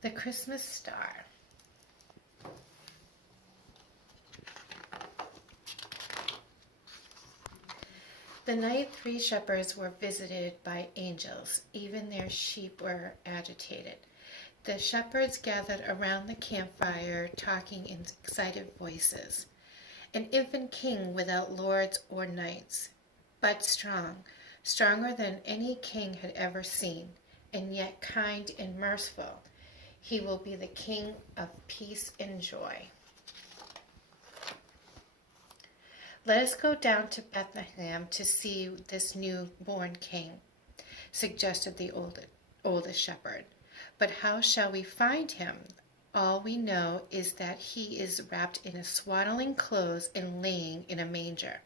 The Christmas Star. The night 3 shepherds were visited by angels. Even their sheep were agitated. The shepherds gathered around the campfire, talking in excited voices. An infant king without lords or knights, but strong, stronger than any king had ever seen, and yet kind and merciful. He will be the King of peace and joy. Let us go down to Bethlehem to see this newborn king, suggested the oldest shepherd. But how shall we find him? All we know is that he is wrapped in swaddling clothes and laying in a manger.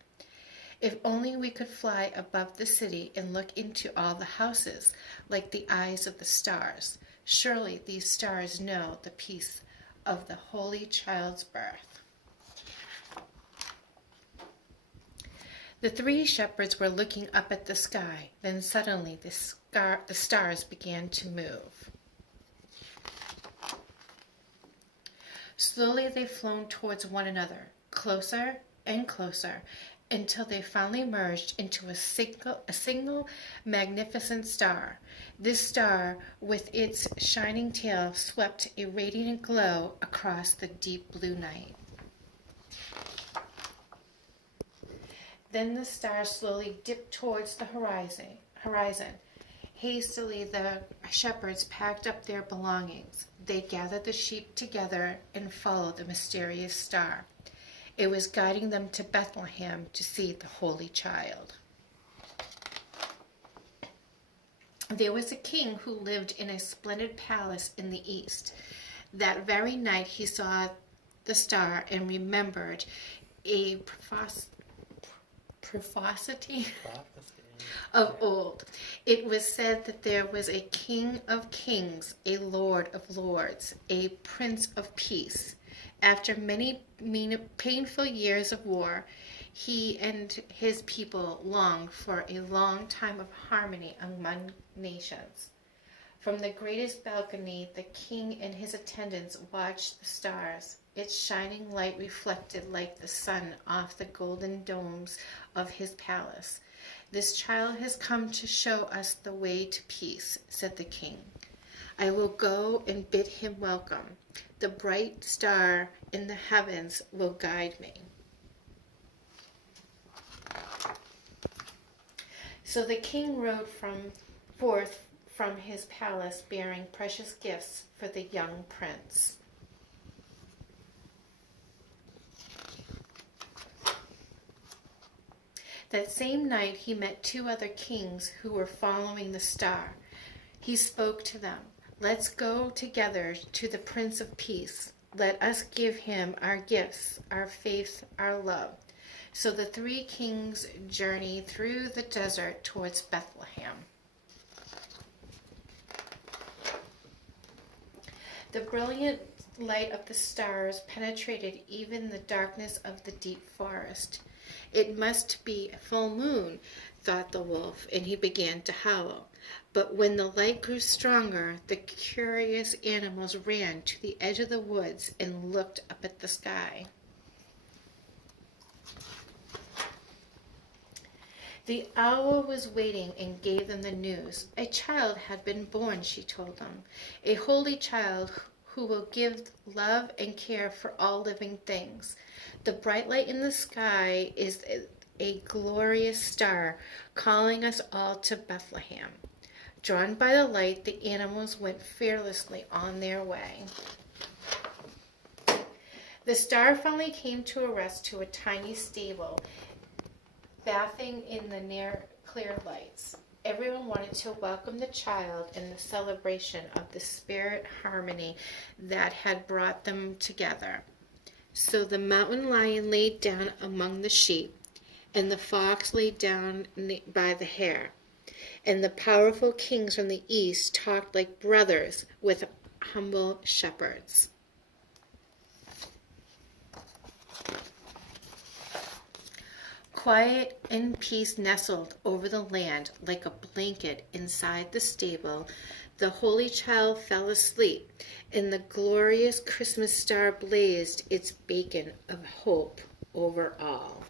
If only we could fly above the city and look into all the houses like the eyes of the stars. Surely these stars know the peace of the Holy Child's birth. The 3 shepherds were looking up at the sky. Then suddenly the stars began to move. Slowly they flown towards one another, closer and closer, until they finally merged into a single magnificent star. This star, with its shining tail, swept a radiant glow across the deep blue night. Then the star slowly dipped towards the horizon. Hastily the shepherds packed up their belongings. They gathered the sheep together and followed the mysterious star. It was guiding them to Bethlehem to see the Holy Child. There was a king who lived in a splendid palace in the east. That very night he saw the star and remembered a prophecy of old. It was said that there was a King of kings, a Lord of lords, a Prince of peace. After many painful years of war, he and his people longed for a long time of harmony among nations. From the greatest balcony, the king and his attendants watched the stars. Its shining light reflected like the sun off the golden domes of his palace. This child has come to show us the way to peace, said the king. I will go and bid him welcome. The bright star in the heavens will guide me. So the king rode forth from his palace bearing precious gifts for the young prince. That same night he met 2 other kings who were following the star. He spoke to them. Let's go together to the Prince of Peace. Let us give him our gifts, our faith, our love. So the 3 kings journeyed through the desert towards Bethlehem. The brilliant light of the stars penetrated even the darkness of the deep forest. It must be a full moon, thought the wolf, and he began to howl. But when the light grew stronger, the curious animals ran to the edge of the woods and looked up at the sky. The owl was waiting and gave them the news. A child had been born, she told them, a holy child who will give love and care for all living things. The bright light in the sky is a glorious star calling us all to Bethlehem. Drawn by the light, the animals went fearlessly on their way. The star finally came to a rest to a tiny stable, bathing in the near clear lights. Everyone wanted to welcome the child in the celebration of the spirit harmony that had brought them together. So the mountain lion laid down among the sheep, and the fox lay down by the hare. And the powerful kings from the east talked like brothers with humble shepherds. Quiet and peace nestled over the land like a blanket inside the stable. the Holy Child fell asleep, and the glorious Christmas star blazed its beacon of hope over all.